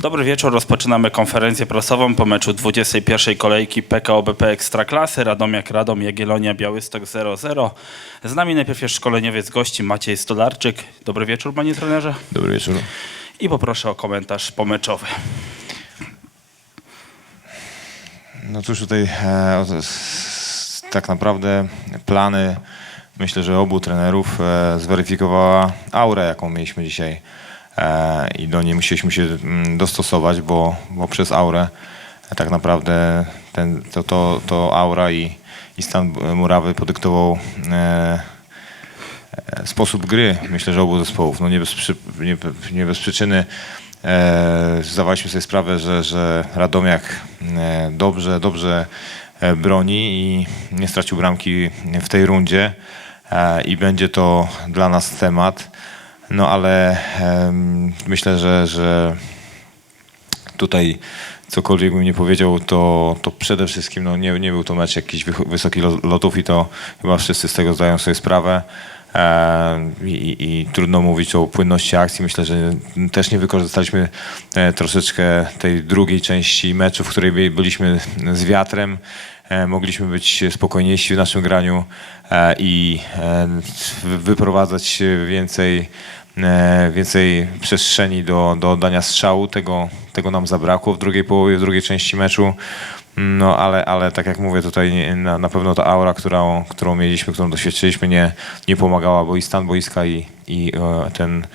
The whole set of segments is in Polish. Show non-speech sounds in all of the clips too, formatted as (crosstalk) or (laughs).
Dobry wieczór. Rozpoczynamy konferencję prasową po meczu 21. kolejki PKO BP Ekstraklasy. Radomiak, Radom, Jagiellonia, Białystok 0-0. Z nami najpierw jest szkoleniowiec gości Maciej Stolarczyk. Dobry wieczór, panie trenerze. Dobry wieczór. I poproszę o komentarz pomeczowy. No cóż, tutaj e, tak naprawdę plany, myślę, że obu trenerów e, zweryfikowała aurę, jaką mieliśmy dzisiaj. E, I do niej musieliśmy się mm, dostosować, bo, bo przez aurę e, tak naprawdę ten, to, to, to aura i, i stan murawy podyktował e, e, sposób gry, myślę, że obu zespołów. No nie, bez, nie, nie bez przyczyny e, zdawaliśmy sobie sprawę, że, że Radomiak dobrze, dobrze broni i nie stracił bramki w tej rundzie e, i będzie to dla nas temat. No ale em, myślę, że, że tutaj cokolwiek bym nie powiedział, to, to przede wszystkim no, nie, nie był to mecz wysokich lo- lotów i to chyba wszyscy z tego zdają sobie sprawę. I, i, trudno mówić o płynności akcji. Myślę, że też nie wykorzystaliśmy e, troszeczkę tej drugiej części meczu, w której by- byliśmy z wiatrem. E, mogliśmy być spokojniejsi w naszym graniu e, i wy- wyprowadzać więcej więcej przestrzeni do, do oddania strzału. Tego, tego nam zabrakło w drugiej połowie, w drugiej części meczu. No ale, ale tak jak mówię, tutaj na, na pewno ta aura, którą, którą mieliśmy, którą doświadczyliśmy, nie, nie pomagała, bo i stan boiska i, i e, ten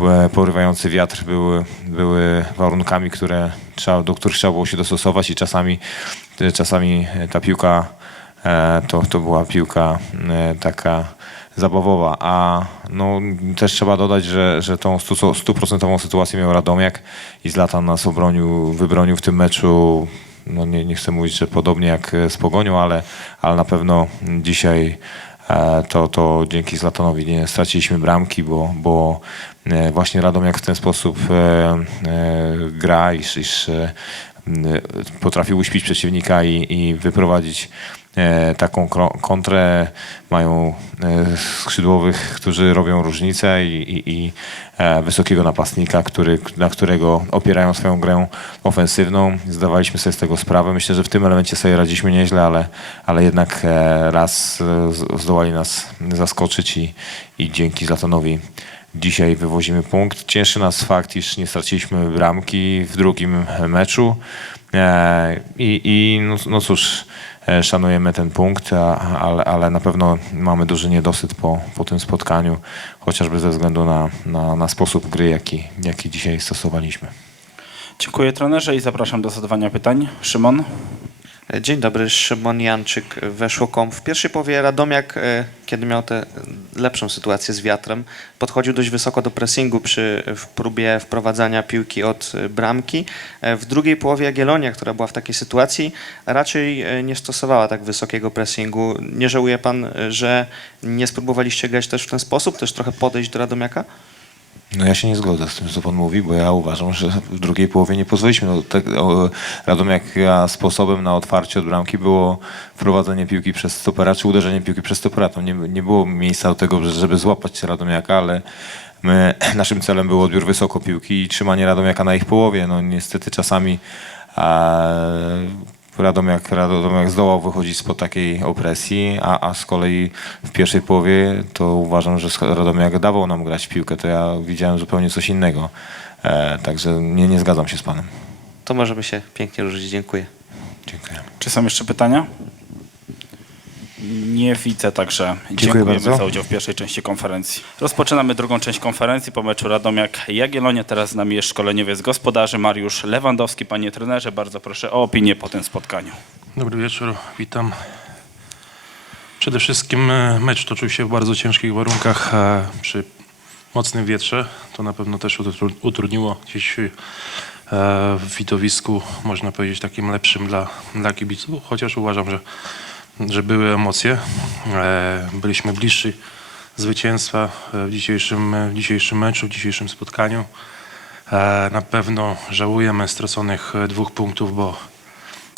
e, porywający wiatr były, były warunkami, które trzeba, do których trzeba było się dostosować i czasami, e, czasami ta piłka e, to, to była piłka e, taka zabawowa, a no, też trzeba dodać, że, że tą stu- stuprocentową sytuację miał Radomiak i Zlatan nas obronił, wybronił w tym meczu, no nie, nie chcę mówić, że podobnie jak z Pogonią, ale, ale na pewno dzisiaj e, to, to dzięki Zlatanowi nie straciliśmy bramki, bo, bo e, właśnie Radomiak w ten sposób e, e, gra, iż, iż e, potrafił uśpić przeciwnika i, i wyprowadzić e, taką kro- kontrę. Mają e, skrzydłowych, którzy robią różnicę i, i, i e, wysokiego napastnika, który, na którego opierają swoją grę ofensywną. Zdawaliśmy sobie z tego sprawę. Myślę, że w tym elemencie sobie radziliśmy nieźle, ale, ale jednak e, raz e, zdołali nas zaskoczyć i, i dzięki Zlatanowi Dzisiaj wywozimy punkt. Cieszy nas fakt, iż nie straciliśmy bramki w drugim meczu. E, I, i no, no cóż, e, szanujemy ten punkt, a, ale, ale na pewno mamy duży niedosyt po, po tym spotkaniu, chociażby ze względu na, na, na sposób gry, jaki, jaki dzisiaj stosowaliśmy. Dziękuję trenerze i zapraszam do zadawania pytań. Szymon? Dzień dobry, Szymon Janczyk, Weszło.com. W pierwszej połowie Radomiak, e, kiedy miał tę lepszą sytuację z wiatrem, podchodził dość wysoko do pressingu przy próbie wprowadzania piłki od e, bramki. E, W drugiej połowie Jagiellonia, która była w takiej sytuacji, raczej nie stosowała tak wysokiego pressingu. Nie żałuje pan, że nie spróbowaliście grać też w ten sposób, też trochę podejść do Radomiaka? No ja się nie zgodzę z tym, co pan mówi, bo ja uważam, że w drugiej połowie nie pozwoliliśmy. No, tak, o, sposobem na otwarcie od bramki było wprowadzenie piłki przez stopera, czy uderzenie piłki przez stopera. Tam nie, nie było miejsca do tego, żeby złapać Radomiaka, ale my, (clears throat) naszym celem był odbiór wysoko piłki i trzymanie Radomiaka na ich połowie. No niestety czasami a, Radomiak, Radomiak zdołał wychodzić spod takiej opresji, a, a z kolei w pierwszej połowie to uważam, że Radomiak dawał nam grać w piłkę, to ja widziałem zupełnie coś innego. E, także nie, nie zgadzam się z panem. To możemy się pięknie różnić. Dziękuję. Dziękuję. Czy są jeszcze pytania? Nie widzę, także dziękujemy bardzo. za udział w pierwszej części konferencji. Rozpoczynamy drugą część konferencji po meczu Radomiak Jagiellonia. Teraz z nami jest szkoleniowiec gospodarzy Mariusz Lewandowski. Panie trenerze, bardzo proszę o opinię po tym spotkaniu. Dobry wieczór, witam. Przede wszystkim e, mecz toczył się w bardzo ciężkich warunkach e, przy mocnym wietrze. To na pewno też utru- utrudniło gdzieś e, w widowisku, można powiedzieć, takim lepszym dla, dla kibiców, chociaż uważam, że, że były emocje. E, Byliśmy bliżsi zwycięstwa w dzisiejszym, w dzisiejszym meczu, w dzisiejszym spotkaniu. E, Na pewno żałujemy straconych dwóch punktów, bo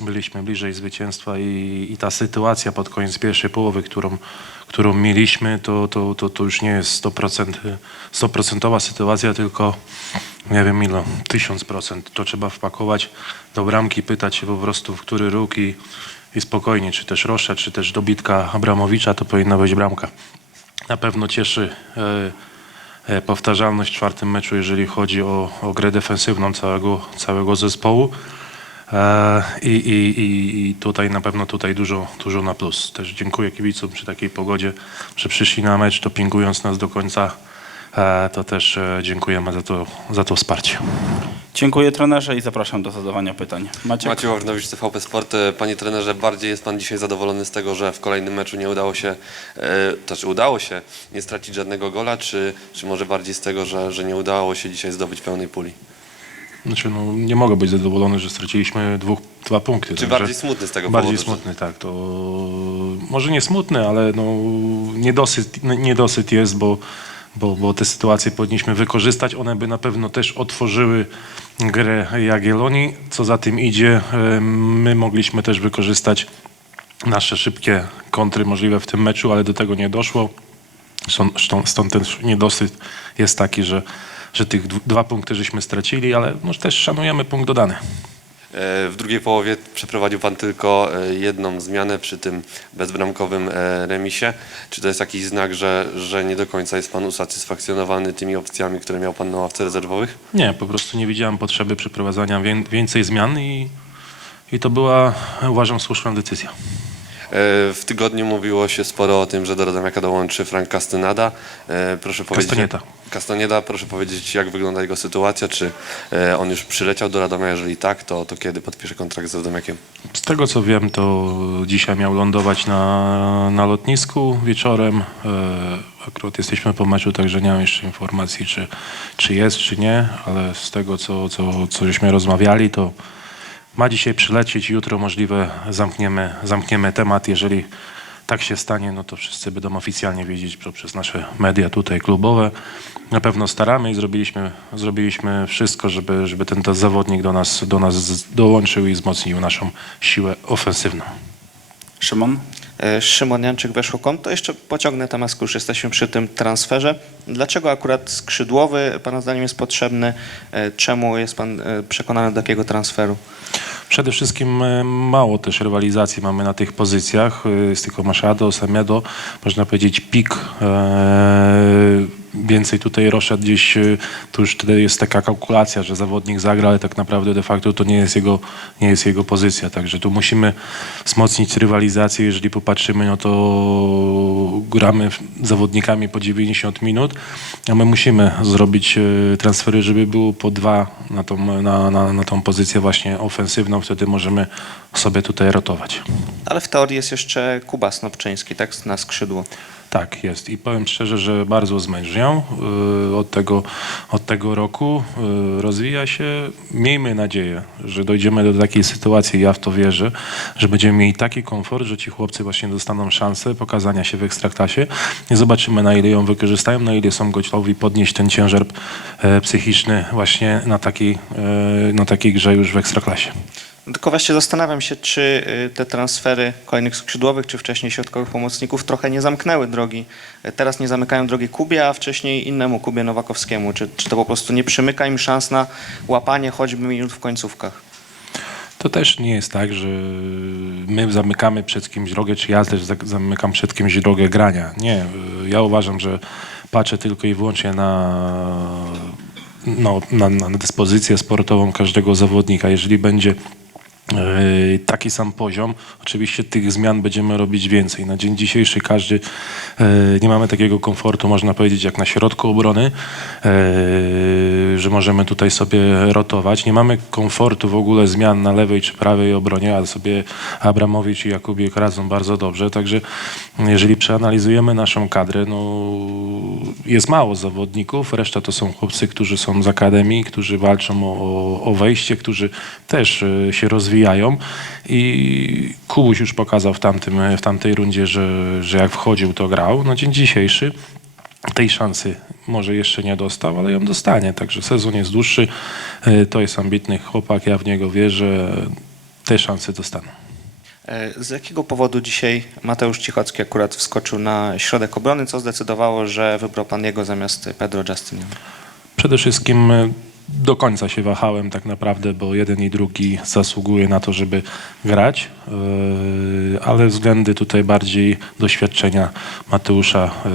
byliśmy bliżej zwycięstwa i, i ta sytuacja pod koniec pierwszej połowy, którą, którą mieliśmy, to, to, to, to już nie jest 100%, 100% sytuacja, tylko nie wiem ile, 1000%. To trzeba wpakować do bramki, pytać się po prostu w który róg i, i spokojnie, czy też Rosza, czy też dobitka Abramowicza, to powinna być bramka. Na pewno cieszy e, e, powtarzalność w czwartym meczu, jeżeli chodzi o, o grę defensywną całego, całego zespołu. E, I, i, i, tutaj na pewno tutaj dużo, dużo na plus. Też dziękuję kibicom przy takiej pogodzie, że przyszli na mecz, dopingując nas do końca. E, To też e, dziękujemy za to, za to wsparcie. Dziękuję trenerze i zapraszam do zadawania pytań. Maciek? Maciej Ławrynowicz, TVP Sport. Panie trenerze, bardziej jest Pan dzisiaj zadowolony z tego, że w kolejnym meczu nie udało się, e, to znaczy udało się nie stracić żadnego gola, czy, czy może bardziej z tego, że, że nie udało się dzisiaj zdobyć pełnej puli? Znaczy, no, nie mogę być zadowolony, że straciliśmy dwóch, dwa punkty. Czy także- bardziej smutny z tego Bardziej powodu? że- smutny, tak. To może nie smutny, ale no, niedosyt, niedosyt jest, bo, bo, bo te sytuacje powinniśmy wykorzystać. One by na pewno też otworzyły grę Jagiellonii. Co za tym idzie, e, my mogliśmy też wykorzystać nasze szybkie kontry możliwe w tym meczu, ale do tego nie doszło. Stąd, też niedosyt jest taki, że, że tych dw- dwa punkty żeśmy stracili, ale no, też szanujemy punkt dodany. E, W drugiej połowie przeprowadził Pan tylko e, jedną zmianę przy tym bezbramkowym e, remisie. Czy to jest jakiś znak, że, że nie do końca jest Pan usatysfakcjonowany tymi opcjami, które miał Pan na ławce rezerwowych? Nie, po prostu nie widziałem potrzeby przeprowadzania wię- więcej zmian i, i to była, uważam, słuszna decyzja. W tygodniu mówiło się sporo o tym, że do Radomiaka dołączy Frank Castaneda. E, Proszę powiedzieć, Castanieta. Castanieda, proszę powiedzieć, jak wygląda jego sytuacja, czy e, on już przyleciał do Radomia, jeżeli tak, to, to kiedy podpisze kontrakt z Radomiakiem? Z tego co wiem, to dzisiaj miał lądować na, na lotnisku wieczorem. E, akurat jesteśmy po meczu, także nie mam jeszcze informacji, czy, czy jest, czy nie, ale z tego co, co, co żeśmy rozmawiali, to ma dzisiaj przylecieć, jutro możliwe zamkniemy, zamkniemy temat. Jeżeli tak się stanie, no to wszyscy będą oficjalnie wiedzieć poprzez nasze media tutaj klubowe. Na pewno staramy i zrobiliśmy, zrobiliśmy wszystko, żeby, żeby ten, ten zawodnik do nas, do nas dołączył i wzmocnił naszą siłę ofensywną. Szymon? E, Szymon Janczyk weszło konto. Jeszcze pociągnę temat, skoro już jesteśmy przy tym transferze. Dlaczego akurat skrzydłowy Pana zdaniem jest potrzebny? E, Czemu jest Pan e, przekonany do takiego transferu? Przede wszystkim e, mało też rywalizacji mamy na tych pozycjach. E, Jest tylko Machado, Semedo, można powiedzieć pik. Więcej tutaj Roszad gdzieś, e, tu już wtedy jest taka kalkulacja, że zawodnik zagra, ale tak naprawdę de facto to nie jest jego, nie jest jego pozycja. Także tu musimy wzmocnić rywalizację. Jeżeli popatrzymy, no to gramy zawodnikami po 90 minut, a my musimy zrobić e, transfery, żeby było po dwa na tą, na, na, na tą pozycję właśnie ofensywną. Wtedy możemy sobie tutaj rotować. Ale w teorii jest jeszcze Kuba Snopczyński, tak? Na skrzydło. Tak, jest. I powiem szczerze, że bardzo zmężniał y, od tego, od tego roku. y, Rozwija się. Miejmy nadzieję, że dojdziemy do takiej sytuacji, ja w to wierzę, że będziemy mieli taki komfort, że ci chłopcy właśnie dostaną szansę pokazania się w Ekstraklasie i zobaczymy, na ile ją wykorzystają, na ile są gotowi podnieść ten ciężar e, psychiczny właśnie na takiej, e, na takiej grze już w Ekstraklasie. Tylko właśnie zastanawiam się, czy y, te transfery kolejnych skrzydłowych, czy wcześniej środkowych pomocników trochę nie zamknęły drogi. Y, Teraz nie zamykają drogi Kubie, a wcześniej innemu Kubie Nowakowskiemu. Czy, czy to po prostu nie przymyka im szans na łapanie choćby minut w końcówkach? To też nie jest tak, że my zamykamy przed kimś drogę, czy ja też za- zamykam przed kimś drogę grania. Nie, y, ja uważam, że patrzę tylko i wyłącznie na, no, na, na dyspozycję sportową każdego zawodnika. Jeżeli będzie taki sam poziom. Oczywiście tych zmian będziemy robić więcej. Na dzień dzisiejszy każdy, e, nie mamy takiego komfortu, można powiedzieć, jak na środku obrony, e, że możemy tutaj sobie rotować. Nie mamy komfortu w ogóle zmian na lewej czy prawej obronie, ale sobie Abramowicz i Jakubiek radzą bardzo dobrze. Także jeżeli przeanalizujemy naszą kadrę, no jest mało zawodników, reszta to są chłopcy, którzy są z akademii, którzy walczą o, o, wejście, którzy też się rozwijają i Kubuś już pokazał w, tamtym, w tamtej rundzie, że, że jak wchodził, to grał. Na dzień dzisiejszy tej szansy może jeszcze nie dostał, ale ją dostanie. Także sezon jest dłuższy. E, To jest ambitny chłopak, ja w niego wierzę. te szanse dostaną. E, Z jakiego powodu dzisiaj Mateusz Cichocki akurat wskoczył na środek obrony, co zdecydowało, że wybrał pan jego zamiast Pedro Justinian? Przede wszystkim e, do końca się wahałem tak naprawdę, bo jeden i drugi zasługuje na to, żeby grać, e, ale względy tutaj bardziej doświadczenia Mateusza e,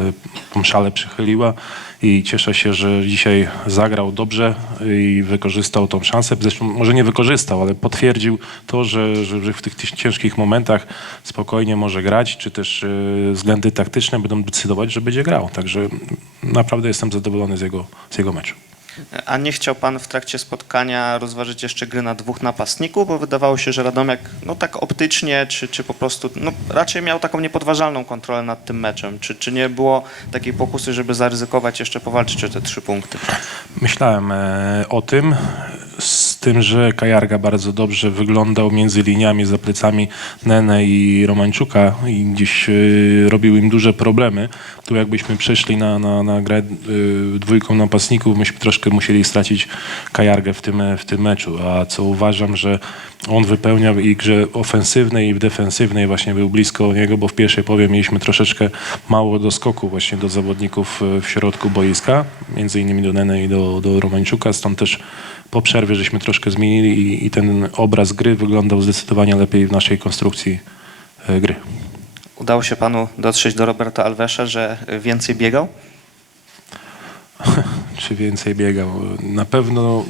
tą szalę przychyliła i cieszę się, że dzisiaj zagrał dobrze i wykorzystał tą szansę. Zresztą może nie wykorzystał, ale potwierdził to, że, że, w tych, tych ciężkich momentach spokojnie może grać, czy też e, względy taktyczne będą decydować, że będzie grał. Także naprawdę jestem zadowolony z jego, z jego meczu. A nie chciał pan w trakcie spotkania rozważyć jeszcze gry na dwóch napastników, bo wydawało się, że Radomiak no tak optycznie, czy, czy po prostu, no raczej miał taką niepodważalną kontrolę nad tym meczem. Czy, czy nie było takiej pokusy, żeby zaryzykować jeszcze powalczyć o te trzy punkty? Myślałem e, o tym, z tym, że Kajarga bardzo dobrze wyglądał między liniami, za plecami Nene i Romańczuka i gdzieś e, robił im duże problemy. Tu jakbyśmy przeszli na, na, na grę e, dwójką napastników, myśmy troszkę musieli stracić Kajargę w tym, w tym meczu, a co uważam, że on wypełniał i grze ofensywnej i w defensywnej właśnie był blisko niego, bo w pierwszej połowie mieliśmy troszeczkę mało doskoku właśnie do zawodników e, w środku boiska, między innymi do Nene i do, do Romańczuka, stąd też po przerwie żeśmy troszkę zmienili i, i ten obraz gry wyglądał zdecydowanie lepiej w naszej konstrukcji e, gry. Udało się panu dotrzeć do Roberta Alvesa, że więcej biegał? (laughs) czy więcej biegał. Na pewno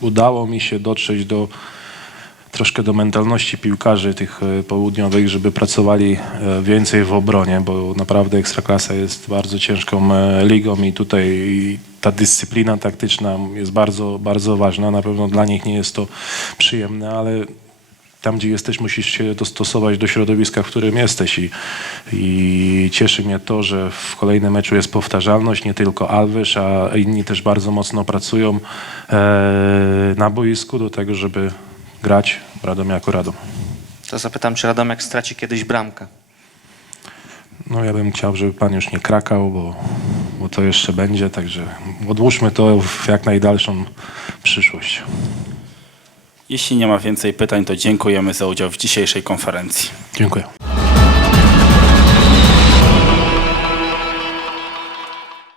udało mi się dotrzeć do troszkę do mentalności piłkarzy tych e, południowych, żeby pracowali e, więcej w obronie, bo naprawdę Ekstraklasa jest bardzo ciężką e, ligą i tutaj ta dyscyplina taktyczna jest bardzo, bardzo ważna. Na pewno dla nich nie jest to przyjemne, ale tam, gdzie jesteś, musisz się dostosować do środowiska, w którym jesteś. I, I cieszy mnie to, że w kolejnym meczu jest powtarzalność, nie tylko Alves, a inni też bardzo mocno pracują e, na boisku do tego, żeby grać Radom jako Radom. To zapytam, czy Radomiak straci kiedyś bramkę? No ja bym chciał, żeby pan już nie krakał, bo, bo to jeszcze będzie, także odłóżmy to w jak najdalszą przyszłość. Jeśli nie ma więcej pytań, to dziękujemy za udział w dzisiejszej konferencji. Dziękuję.